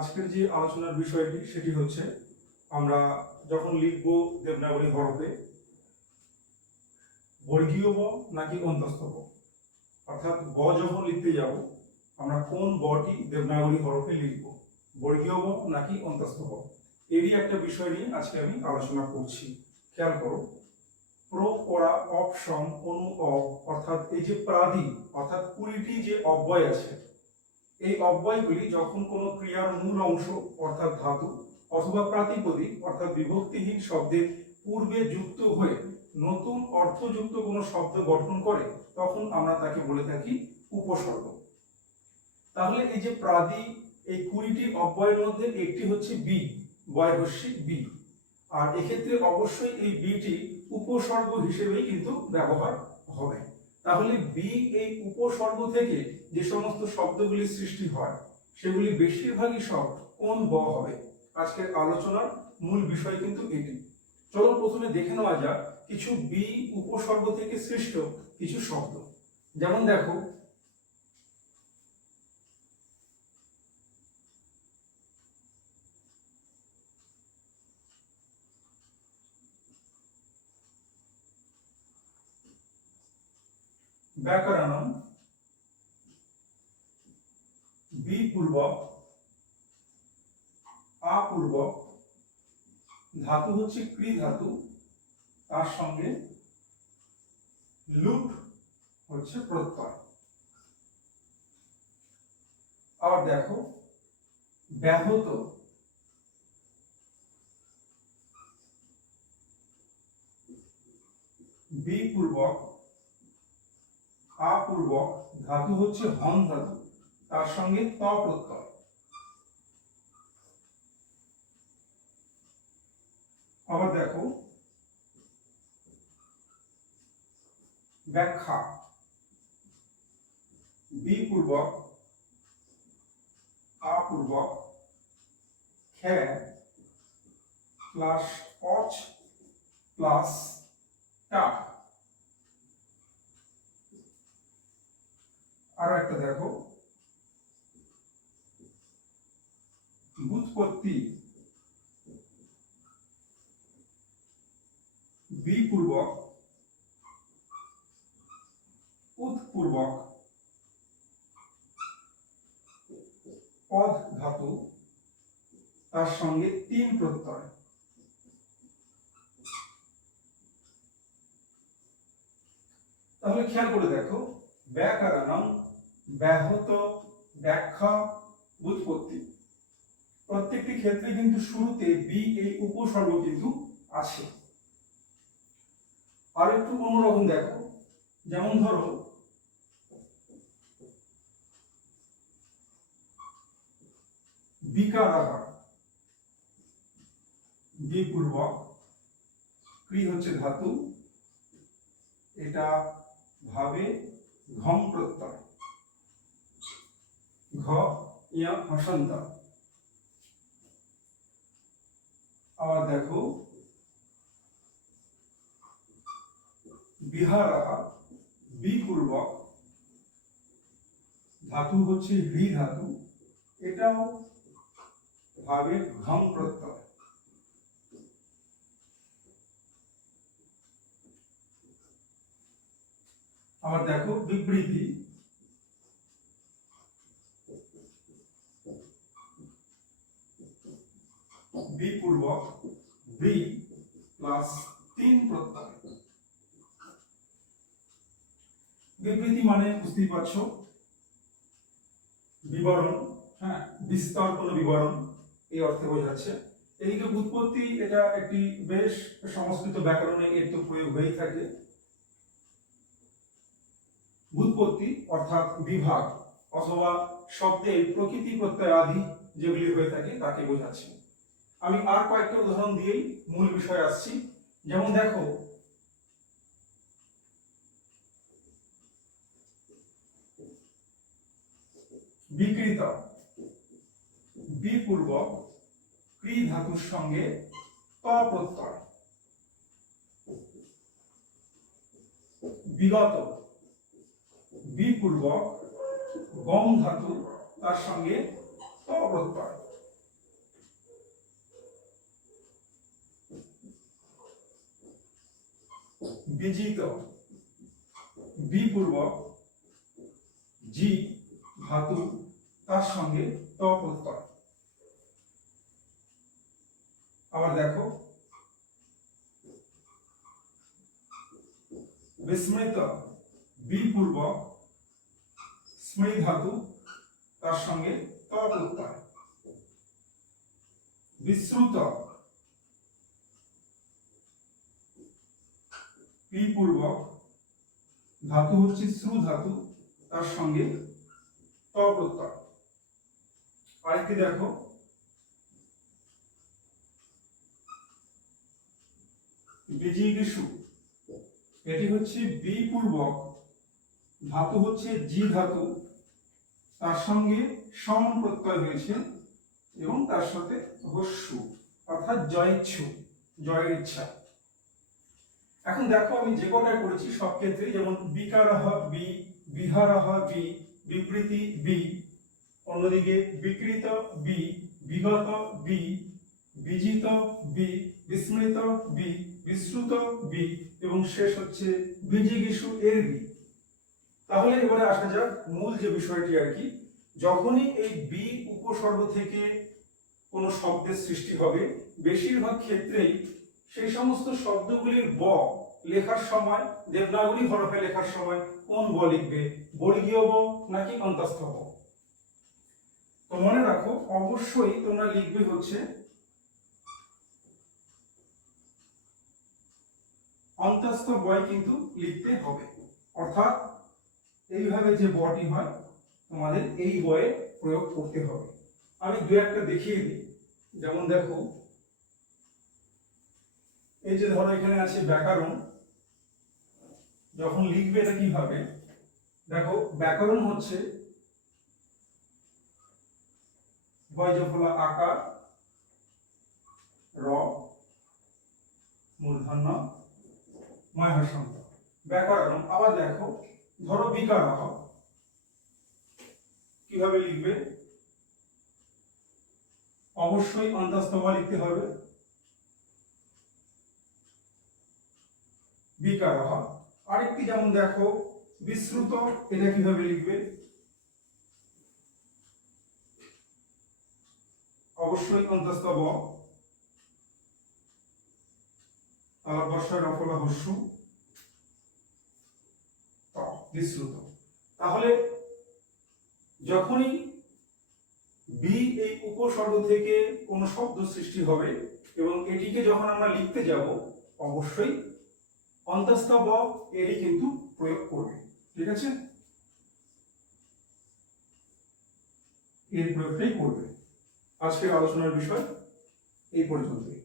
আজকের যে আলোচনার বিষয়টি সেটি হচ্ছে আমরা যখন লিখব দেবনাগরী হরফে বর্গীয় ব নাকি অন্তস্থ ব, অর্থাৎ ব যখন লিখতে যাব আমরা কোন বটি দেবনাগরী হরফে লিখব, বর্গীয় ব নাকি অন্তস্থ ব, এরই একটা বিষয় নিয়ে আজকে আমি আলোচনা করছি। খেয়াল করো, প্র পরা অপ সম অনু অব, অর্থাৎ এই যে প্রাদি অর্থাৎ 20টি যে অব্যয় আছে, এই অব্যয়গুলি যখন কোনো ক্রিয়ার মূল অংশ অর্থাৎ ধাতু অথবা প্রাতিপদিক অর্থাৎ বিভক্তিহীন শব্দের পূর্বে যুক্ত হয়ে নতুন অর্থযুক্ত কোনো শব্দ গঠন করে তখন আমরা তাকে বলে থাকি উপসর্গ। তাহলে এই যে প্রাদি, এই 20টি অব্যয়ের মধ্যে একটি হচ্ছে বি, বয়বস্যিক বি, আর এক্ষেত্রে অবশ্যই এই বিটি উপসর্গ হিসেবেই কিন্তু ব্যবহার হবে। তাহলে বি এই উপসর্গ থেকে যে সমস্ত শব্দগুলি সৃষ্টি হয় সেগুলি বেশিরভাগই সব কোন ব হবে। আজকের আলোচনার মূল বিষয় কিন্তু এটি। চলো প্রথমে দেখে নেওয়া যাক কিছু বি উপসর্গ থেকে সৃষ্ট কিছু শব্দ। যেমন দেখো, ব্যাকরণম, বি পূর্বক আ পূর্বক, ধাতু হচ্ছে ক্রি ধাতু, তার সঙ্গে লুট হচ্ছে প্রত্যয়। আবার দেখো, ব্যাহত, বি পূর্বক আ পূর্বক, ধাতু হচ্ছে হন ধাতু, তার সঙ্গে ত প্রত্যয়। আবার দেখো, ব্যাখ্যা, বি পূর্বক আ পূর্বক, খ্যা প্লাস অচ প্লাস টা। আরো একটা দেখো, ব্যুৎপত্তি, বি পূর্বক উৎ পূর্বক পদ ধাতু, তার সঙ্গে 3 প্রত্যয়। তাহলে খেয়াল করে দেখো, ব্যাকরণম, ব্যাহত, ব্যাখ্যা, ব্যুৎপত্তি, প্রত্যেকটি ক্ষেত্রে কিন্তু শুরুতে বি এই উপসর্গ কিন্তু আছে। আর একটু অন্যরকম দেখো, যেমন ধরো বিকারাগার, বি পূর্বক, ক্রি হচ্ছে ধাতু, এটা ভাবে ঘম প্রত্যয়, ঘ ইয়া হসন্ত। আবার দেখো, বিহারাহা, বি পূর্বক, ধাতু হচ্ছে হৃ ধাতু, এটাও ভাবে ঘম প্রত্যয়। আবার দেখো, বিবৃতি, বি পূর্বক, বি প্লাস 3 প্রত্যয়। বিবৃতি মানে বুঝতেই পারছো বিবরণ, হ্যাঁ, বিস্তর কোনো বিবরণ এই অর্থে বোঝাচ্ছে। এদিকে ব্যুৎপত্তি, এটা একটি বেশ সংস্কৃত ব্যাকরণে এর তো প্রয়োগ হয়েই থাকে। ব্যুৎপত্তি অর্থাৎ বিভাগ অথবা শব্দের প্রকৃতি প্রত্যয় আদি যেগুলি হয়ে থাকে তাকে বোঝাচ্ছে। আমি আর কয়েকটা উদাহরণ দিয়েই মূল বিষয় আসছি। যেমন দেখো, বিকৃত, বি পূর্বক, ক্রি ধাতুর সঙ্গে ত প্রত্যয়। বিগত, বি পূর্বক গম ধাতু, তার সঙ্গে ত প্রত্যয়। বিজিত, বি পূর্বক জি ধাতু তার সঙ্গে ত প্রত্যয়। আবার দেখো বিস্মৃত, বি পূর্বক স্মৃ ধাতু তার সঙ্গে ত প্রত্যয়। বিশ্রুত, পি পূর্বক ধাতু হচ্ছে শ্রু ধাতু তার সঙ্গে ত প্রত্যয়। আরেকটি দেখো বিজিগীষু, এটি হচ্ছে বি পূর্বক ধাতু হচ্ছে জি ধাতু তার সঙ্গে সম প্রত্যয় হয়েছে এবং তার সাথে হস্যু অর্থাৎ জয়েচ্ছু, জয়ের ইচ্ছা। এখন দেখো আমি যে কটা করেছি সব ক্ষেত্রে, যেমন বিকারহ বি, বিহারহ বি, বিবৃতি বি, অন্যদিকে বিকৃত বি, বিগত বি, বিজিত বি, বিস্মৃত বি, বিশ্রুত বি এবং শেষ হচ্ছে বিজিগীষু এর বি। তাহলে এবারে আসা যাক মূল যে বিষয়টি আর কি, যখনই এই বি উপসর্গ থেকে কোনো শব্দের সৃষ্টি হবে বেশিরভাগ ক্ষেত্রেই সেই সমস্ত শব্দগুলির ব লেখার সময়, দেবনাগরী হরফে লেখার সময় কোন ব লিখবে, বর্গীয় ব নাকি অন্তস্থ ব? তো মনে রাখো অবশ্যই তোমরা লিখবে হচ্ছে অন্তস্থ বয় কিন্তু লিখতে হবে, অর্থাৎ এইভাবে যে বটি হয় তোমাদের এই বয়ে প্রয়োগ করতে হবে। আমি দু একটা দেখিয়ে দিই। যেমন দেখো এই যে ধরো এখানে আছে ব্যাকরণ, যখন লিখবে এটা কিভাবে দেখো, ব্যাকরণ হচ্ছে বয়জফলা আকার র মূর্ধন্য ময় হস্যন্ত ব্যাকরণ। আবার দেখো ধরো বিকারহ, কিভাবে লিখবে, অবশ্যই অন্তস্থ ব লিখতে হবে, বিকারহ। আরেকটি যেমন দেখো বিশ্রুত, এটা কিভাবে লিখবে, অবশ্যই অন্তস্থ ব, তালব্যস্বয় রফলা হস্যু ত, বিশ্রুত। তাহলে যখনই বি এই উপসর্গ থেকে কোনো শব্দ সৃষ্টি হবে এবং এটিকে যখন আমরা লিখতে যাব অবশ্যই অন্তস্থ ব এরই কিন্তু প্রয়োগ করবে, ঠিক আছে, এর প্রয়োগটাই করবে। আজকের আলোচনার বিষয় এই পর্যন্তই।